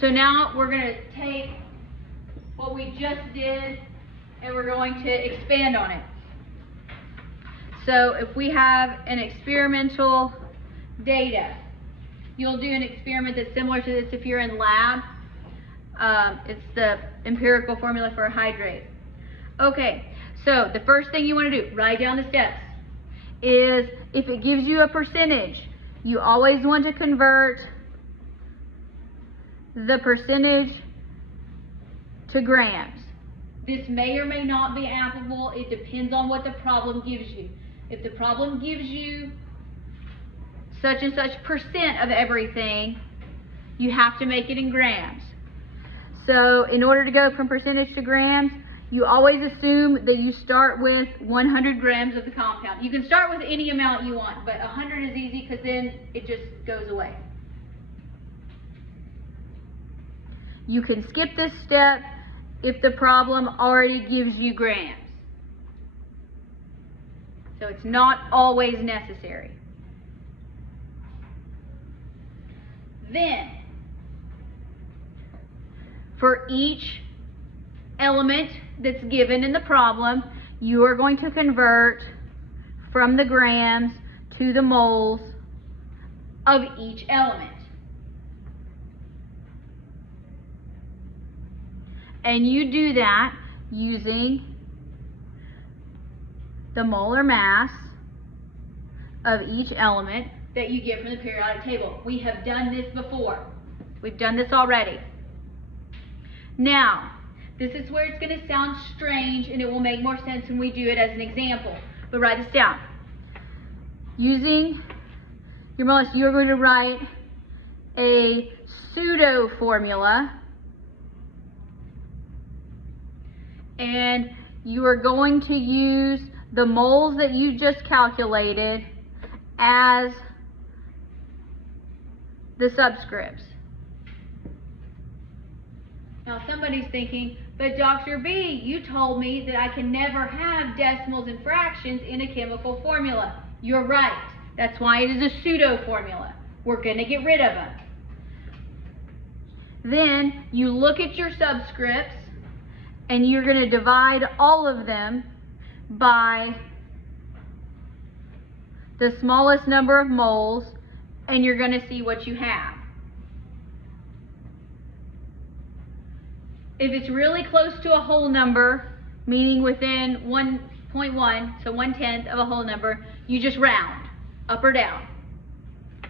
So now we're going to take what we just did and we're going to expand on it. So if we have an experimental data, you'll do an experiment that's similar to this if you're in lab. It's the empirical formula for a hydrate. Okay, so the first thing you want to do, write down the steps, is if it gives you a percentage, you always want to convert the percentage to grams. This may or may not be applicable. It depends on what the problem gives you. If the problem gives you such and such percent of everything, you have to make it in grams. So in order to go from percentage to grams, you always assume that you start with 100 grams of the compound. You can start with any amount you want, but 100 is easy because then it just goes away. You can skip this step if the problem already gives you grams. So it's not always necessary. Then, for each element that's given in the problem, you are going to convert from the grams to the moles of each element. And you do that using the molar mass of each element that you get from the periodic table. We have done this before. We've done this already. Now, this is where it's going to sound strange and it will make more sense when we do it as an example. But write this down. Using your molar, you're going to write a pseudo formula, and you are going to use the moles that you just calculated as the subscripts. Now somebody's thinking, but Dr. B, you told me that I can never have decimals and fractions in a chemical formula. You're right. That's why it is a pseudo formula. We're going to get rid of them. Then you look at your subscripts and you're going to divide all of them by the smallest number of moles, and you're going to see what you have. If it's really close to a whole number, meaning within 1.1, so 1/10 of a whole number, you just round, up or down.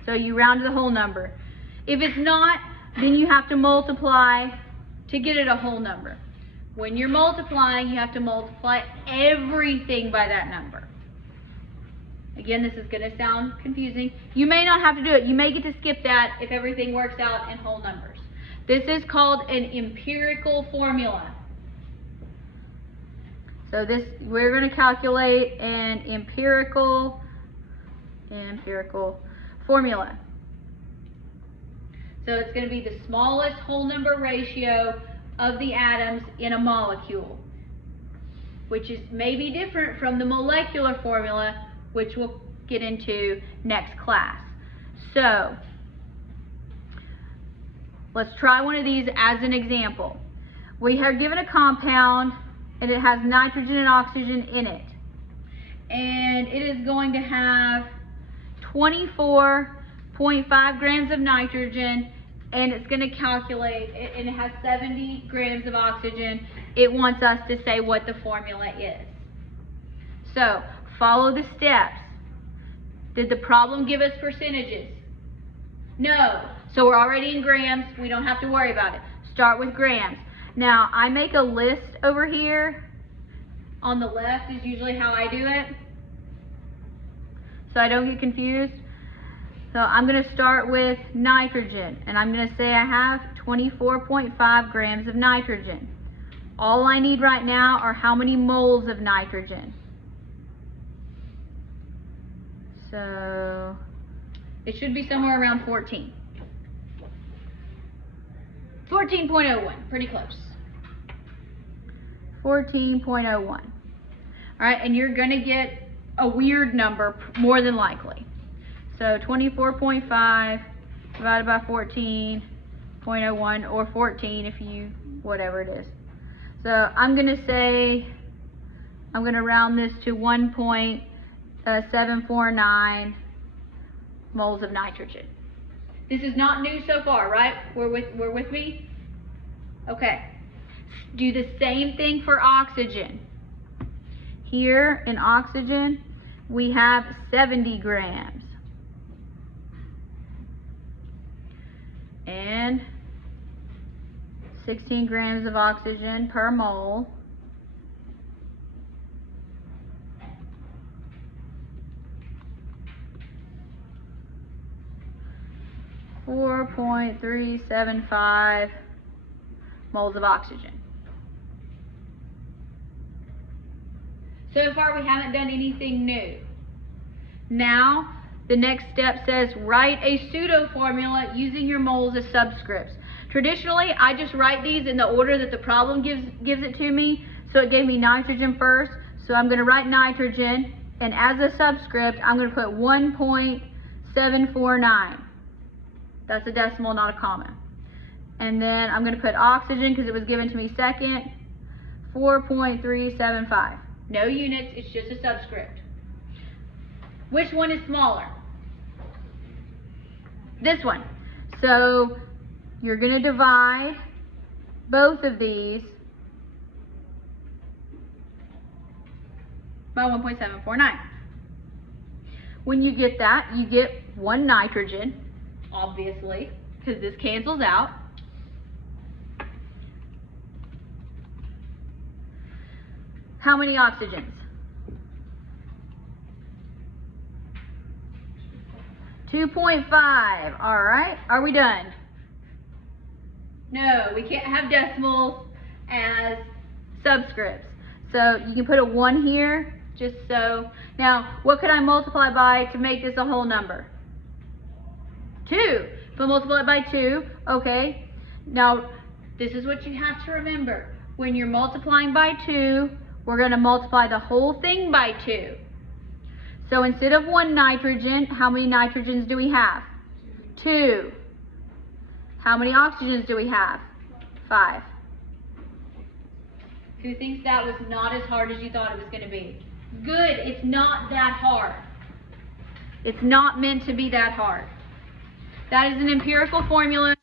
So you round to the whole number. If it's not, then you have to multiply to get it a whole number. When you're multiplying, you have to multiply everything by that number. Again, this is going to sound confusing. You may not have to do it. You may get to skip that if everything works out in whole numbers. This is called an empirical formula. So we're going to calculate an empirical formula. So it's going to be the smallest whole number ratio of the atoms in a molecule, which is maybe different from the molecular formula, which we'll get into next class. So let's try one of these as an example. We have given a compound and it has nitrogen and oxygen in it. And it is going to have 24.5 grams of nitrogen, and it's going to calculate, and it has 70 grams of oxygen. It wants us to say what the formula is. So follow the steps. Did the problem give us percentages? No. So we're already in grams. We don't have to worry about it. Start with grams. Now, I make a list over here. On the left is usually how I do it, so I don't get confused. So I'm going to start with nitrogen, and I'm going to say I have 24.5 grams of nitrogen. All I need right now are how many moles of nitrogen. So it should be somewhere around 14. 14.01, pretty close. 14.01. All right, and you're going to get a weird number more than likely. So 24.5 divided by 14.01. 0.01 or 14 if you, whatever it is. So I'm going to say, I'm going to round this to 1.749 moles of nitrogen. This is not new so far, right? We're with me? Okay. Do the same thing for oxygen. Here in oxygen, we have 70 grams. And 16 grams of oxygen per mole. .375 moles of oxygen. So far we haven't done anything new. Now the next step says write a pseudo formula using your moles as subscripts. Traditionally I just write these in the order that the problem gives it to me. So it gave me nitrogen first. So I'm going to write nitrogen, and as a subscript I'm going to put 1.749. That's a decimal, not a comma. And then I'm going to put oxygen because it was given to me second, 4.375. No units, it's just a subscript. Which one is smaller? This one. So you're going to divide both of these by 1.749. When you get that, you get one nitrogen, obviously, because this cancels out. How many oxygens? 2.5. All right, are we done? No, we can't have decimals as subscripts. So you can put a 1 here, just so. Now, what could I multiply by to make this a whole number? 2. If I multiply it by 2, okay. Now, this is what you have to remember. When you're multiplying by 2, we're going to multiply the whole thing by 2. So instead of 1 nitrogen, how many nitrogens do we have? 2. How many oxygens do we have? 5. Who thinks that was not as hard as you thought it was going to be? Good, it's not that hard. It's not meant to be that hard. That is an empirical formula.